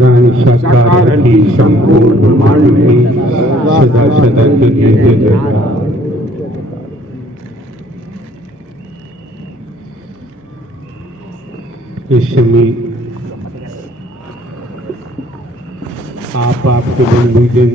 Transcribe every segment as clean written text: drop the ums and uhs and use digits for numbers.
नारायण साकार की संपूर्ण ब्रह्मांड में सदा सदा के लिए जय। इस समय आप, आपके बंधुजन,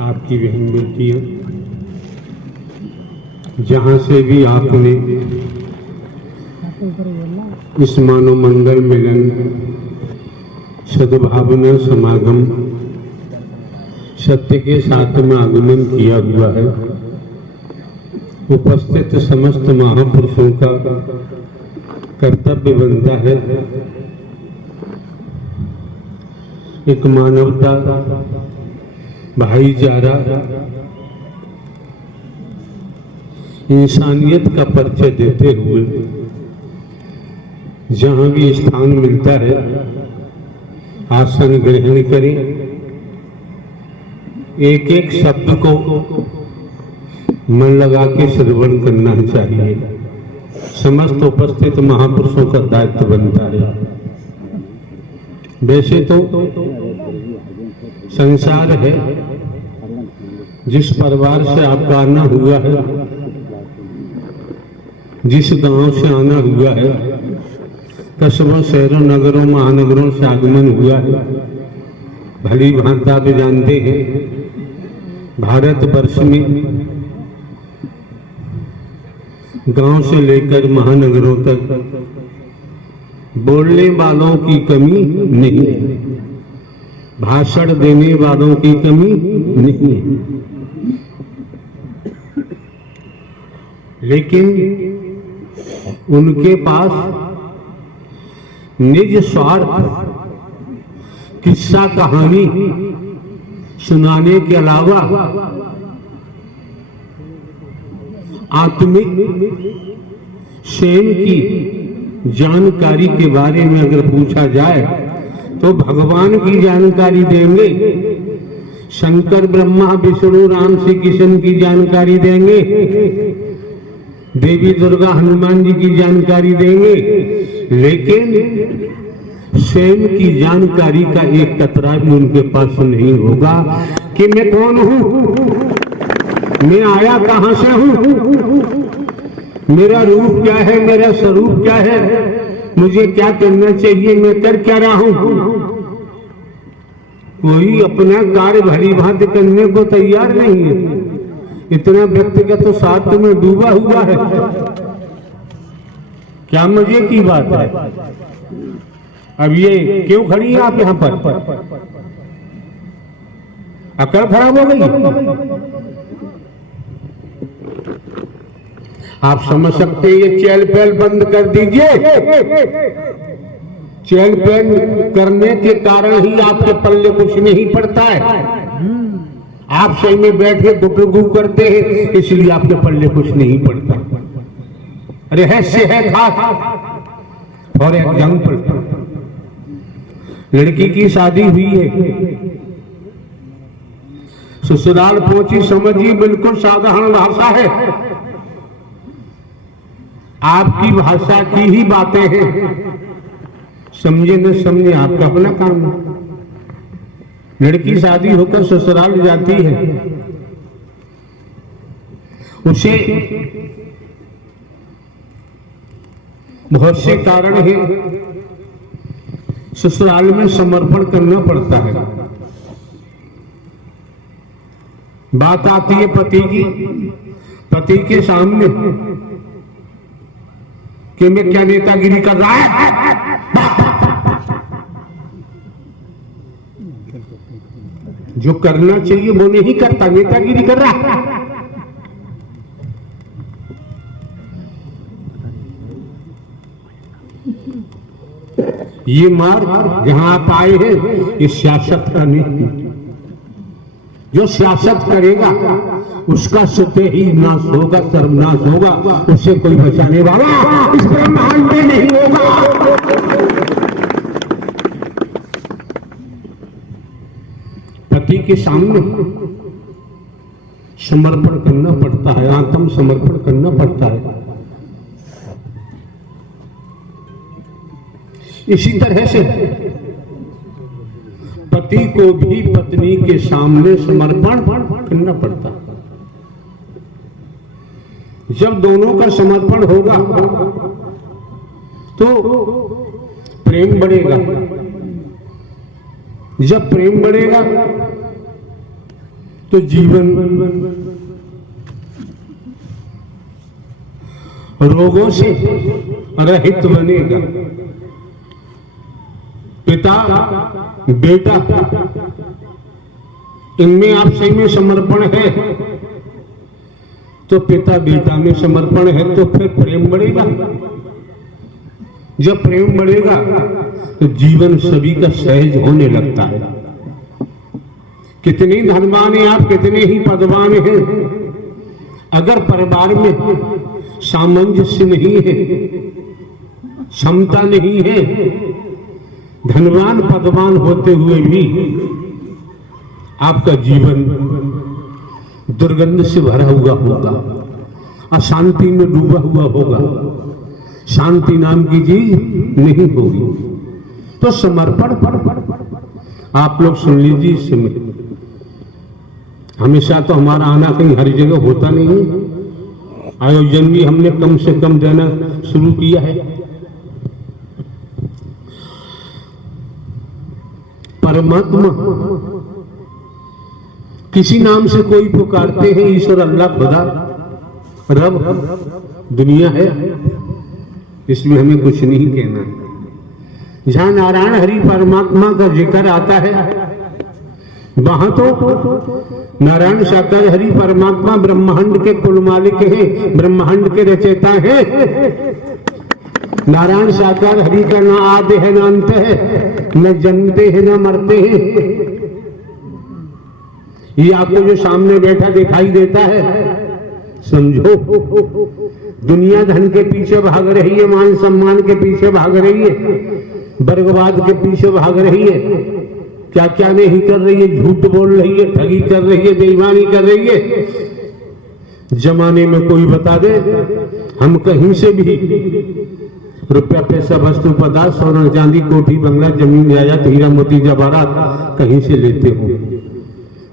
आपकी बहन बेटियां, जहाँ से भी आपने इस मानव मंगल मिलन सद्भावना समागम सत्य के साथ में आगमन किया हुआ है, उपस्थित समस्त महापुरुषों का कर्तव्य बनता है एक मानवता, भाईचारा, इंसानियत का परिचय देते हुए जहां भी स्थान मिलता है आसन ग्रहण करें। एक एक शब्द को मन लगा के श्रवण करना चाहिए। समस्त उपस्थित महापुरुषों का दायित्व बनता है। वैसे तो संसार है, जिस परिवार से आपका आना हुआ है, जिस गांव से आना हुआ है, कस्बों, शहरों, नगरों, महानगरों से आगमन हुआ है, भली भांति आप जानते हैं भारतवर्ष में गांव से लेकर महानगरों तक बोलने वालों की कमी नहीं है, भाषण देने वालों की कमी नहीं है, लेकिन उनके पास निज स्वार्थ, किस्सा कहानी सुनाने के अलावा आत्मिक स्वयं की जानकारी के बारे में अगर पूछा जाए तो भगवान की जानकारी देंगे, शंकर, ब्रह्मा, विष्णु, राम, श्री कृष्ण की जानकारी देंगे, देवी दुर्गा, हनुमान जी की जानकारी देंगे, लेकिन स्वयं की जानकारी का एक कतरा भी उनके पास नहीं होगा कि मैं कौन हूं, मैं आया कहां से हूं, मेरा रूप क्या है, मेरा स्वरूप क्या है, मुझे क्या करना चाहिए, मैं कर क्या रहा हूं। कोई अपना कार्य भली भांति करने को तैयार नहीं है। इतना व्यक्तिगत तो स्वार्थ में डूबा हुआ है। क्या मजे की बात है। अब ये क्यों खड़ी है आप यहां पर? अकल खराब हो गई। आप समझ सकते हैं ये चहल पहल बंद कर दीजिए। चहल पहल करने के कारण ही आपके पल्ले कुछ नहीं पड़ता है। आप सही में बैठ के गुटगु करते हैं, इसलिए आपके पल्ले कुछ नहीं पड़ता। रहस्य है खास। फॉर एग्जाम्पल, लड़की की शादी हुई है, ससुराल पहुंची, समझिए बिल्कुल साधारण भाषा है, आपकी भाषा की ही बातें हैं, समझे न समझे आपका अपना काम है। लड़की शादी होकर ससुराल जाती है, उसे बहुत से कारण है, ससुराल में समर्पण करना पड़ता है। बात आती है पति की, पति के सामने कि मैं क्या नेतागिरी कर रहा है, जो करना चाहिए वो नहीं करता, नेतागिरी कर रहा है। ये मार्ग जहां आप आए हैं ये सियासत का नहीं। जो सियासत करेगा उसका सत्य ही नाश होगा, सर्वनाश होगा, उससे कोई बचाने वाला इस ब्रह्मांड में नहीं होगा। पति के सामने समर्पण करना पड़ता है, आत्म समर्पण करना पड़ता है। इसी तरह से पति को भी पत्नी के सामने समर्पण करना पड़ता। जब दोनों का समर्पण होगा तो प्रेम बढ़ेगा। जब प्रेम बढ़ेगा तो जीवन रोगों से रहित बनेगा। पिता बेटा इनमें आपसे में समर्पण है तो पिता बेटा में समर्पण है तो फिर प्रेम बढ़ेगा। जब प्रेम बढ़ेगा तो जीवन सभी का सहज होने लगता है। कितने धनवान हैं आप, कितने ही पदवान हैं, अगर परिवार में सामंजस्य नहीं है, क्षमता नहीं है, धनवान पदवान होते हुए भी आपका जीवन दुर्गंध से भरा हुआ होगा, अशांति में डूबा हुआ होगा, शांति नाम की चीज नहीं होगी। तो समर्पण आप लोग सुन लीजिए। इसमें हमेशा तो हमारा आना कहीं हर जगह होता नहीं है, आयोजन भी हमने कम से कम देना शुरू किया है। परमात्मा किसी नाम से कोई पुकारते हैं, ईश्वर, अल्लाह, खुदा, रब, दुनिया है, इसमें हमें कुछ नहीं कहना है। जहां नारायण हरि परमात्मा का जिक्र आता है वहां तो नारायण साकार हरि परमात्मा ब्रह्मांड के कुल मालिक हैं, ब्रह्मांड के रचयिता हैं। नारायण साकार हरि का ना आदि है ना अंत है, न जन्मते हैं न मरते हैं। ये आपको जो सामने बैठा दिखाई देता है, समझो दुनिया धन के पीछे भाग रही है, मान सम्मान के पीछे भाग रही है, वर्गवाद के पीछे भाग रही है, क्या क्या नहीं कर रही है, झूठ बोल रही है, ठगी कर रही है, बेईमानी कर रही है। जमाने में कोई बता दे हम कहीं से भी रुपया पैसा वस्तु पदार्थ सोना चांदी कोठी बंगला जमीन जायदाद हीरा मोती जवाहरात कहीं से लेते हो,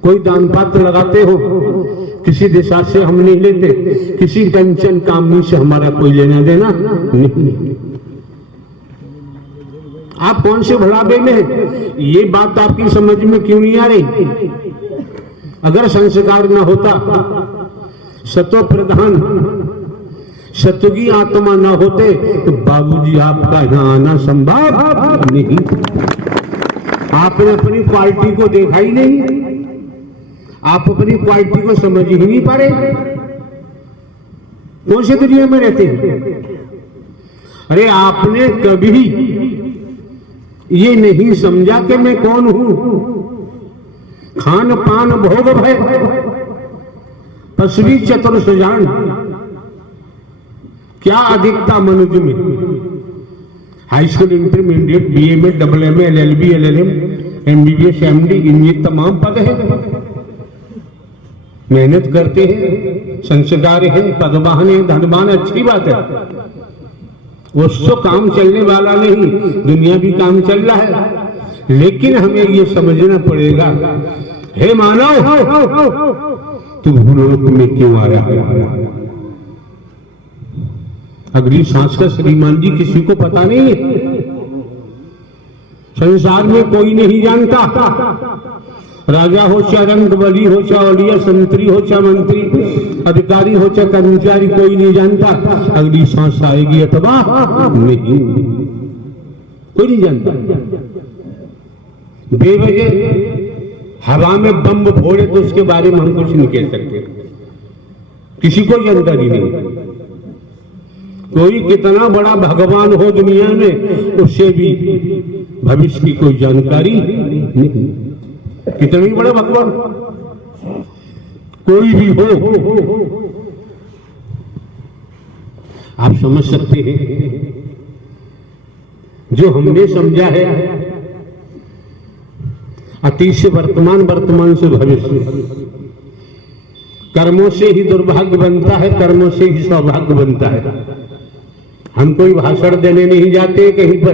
कोई दान पात्र लगाते हो, किसी दिशा से हम नहीं लेते, किसी टेंशन कामनी से हमारा कोई लेना देना नहीं। आप कौन से भड़ाबे में हैं? ये बात आपकी समझ में क्यों नहीं आ रही? अगर संस्कार न होता, सतो प्रधान सतुगी आत्मा न होते तो बाबूजी आपका यहाँ आना संभव नहीं। आपने अपनी पार्टी को देखा ही नहीं, आप अपनी पार्टी को समझ ही नहीं पा रहे। कौन सी दुनिया में रहते हैं? अरे आपने कभी ये नहीं समझा कि मैं कौन हूं? खान पान भोग भय पशवी चतुर्थ जान, क्या अधिकता मनुष्य में? हाई स्कूल, इंटरमीडिएट, बीए में, double M A, LLB, LLM, MBBS, MD, ये तमाम पद है। मेहनत करते हैं, संस्कार है, पदवान है, धनवान, अच्छी बात है। वो तो काम चलने वाला नहीं, दुनिया भी काम चल रहा है, लेकिन हमें ये समझना पड़ेगा, हे मानव तू भूलोक में क्यों आया है? अगली सांस का श्रीमान जी किसी को पता नहीं है, संसार में कोई नहीं जानता। राजा हो चाहे रंग बली हो चाहे औलिया संतरी हो चाहे मंत्री अधिकारी हो चाहे कर्मचारी, कोई नहीं जानता अगली सांस आएगी अथवा नहीं, कोई नहीं जानता। बेवजह हवा में बम फोड़े तो उसके बारे में हम कुछ नहीं कह सकते, किसी को जानकारी नहीं। कोई कितना बड़ा भगवान हो दुनिया में, उससे भी भविष्य की कोई जानकारी नहीं। कितने बड़े भगवान कोई भी हो, आप समझ सकते हैं। जो हमने समझा है अतीत से वर्तमान, वर्तमान से भविष्य, कर्मों से ही दुर्भाग्य बनता है, कर्मों से ही सौभाग्य बनता है। हम कोई भाषण देने नहीं जाते, कहीं पर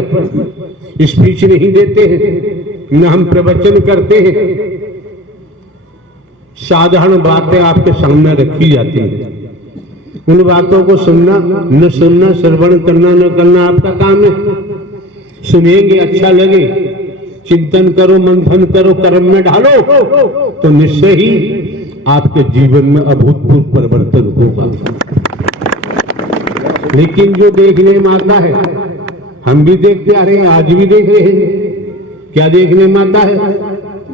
स्पीच नहीं देते हैं, न हम प्रवचन करते हैं, साधारण बातें आपके सामने रखी जाती हैं। उन बातों को सुनना न सुनना, श्रवण करना न करना आपका काम है। सुनेंगे, अच्छा लगे, चिंतन करो, मंथन करो, कर्म में ढालो, तो निश्चय ही आपके जीवन में अभूतपूर्व परिवर्तन होगा। लेकिन जो देखने में आता है, हम भी देखते आ रहे हैं, आज भी देख रहे हैं, क्या देखने में आता है?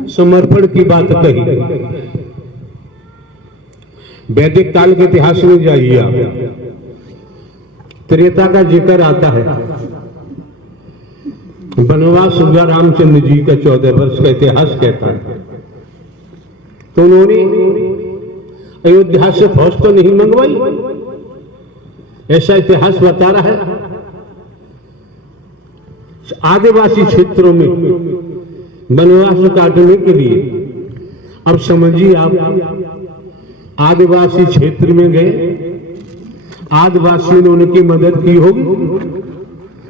समर्पण की बात कही। वैदिक काल के इतिहास में जाइए आप, त्रेता का जिक्र आता है। वनवास हुआ रामचंद्र जी का 14 वर्ष का इतिहास कहता है। तो उन्होंने अयोध्या से फौज तो नहीं मंगवाई, ऐसा इतिहास बता रहा है। आदिवासी क्षेत्रों में वनवास काटने के लिए, अब समझिए आप, आदिवासी क्षेत्र में गए, आदिवासियों ने उनकी मदद की होगी।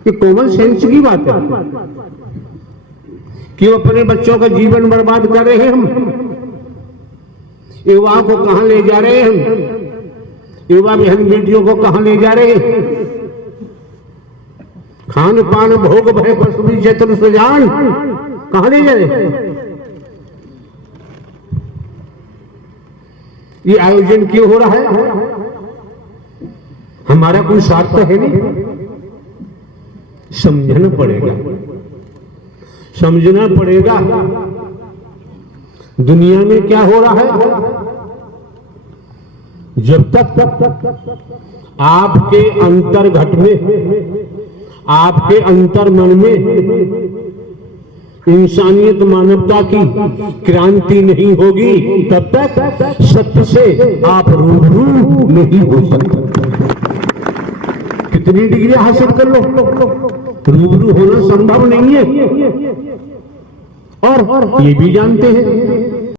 ये कॉमन सेंस की बात है। क्यों अपने बच्चों का जीवन बर्बाद कर रहे हैं हम? युवा को कहां ले जा रहे हैं हम? युवा बहन बेटियों को कहां ले जा रहे हैं? खान पान भोग भय पशु चतुर सुजान, कहां ले जा रहे हैं? ये आयोजन क्यों हो रहा है? हमारा कोई स्वार्थ है नहीं। समझना पड़ेगा, समझना पड़ेगा दुनिया में क्या हो रहा है। जब तक आपके अंतर्घट में, आपके अंतर मन में इंसानियत मानवता की क्रांति नहीं होगी, तब तक सत्य से आप रूबरू नहीं हो सकते। कितनी डिग्री हासिल कर लो, रूबरू होना संभव नहीं है। और ये भी जानते हैं